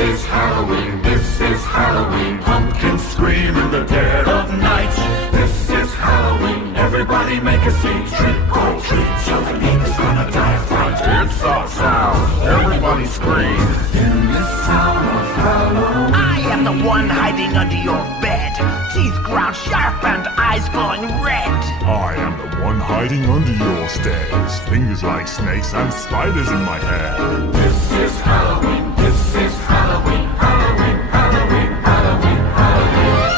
is Halloween, this is Halloween. Pumpkins scream in the dead of night. This is Halloween, everybody make a scene. Trick or treat, Halloween is gonna die a fright. It's our sound, everybody scream. In this town of Halloween, I am the one hiding under your bed, teeth ground sharp and eyes glowing red. I am the one hiding under your stairs, fingers like snakes and spiders in my hair. this is Halloween.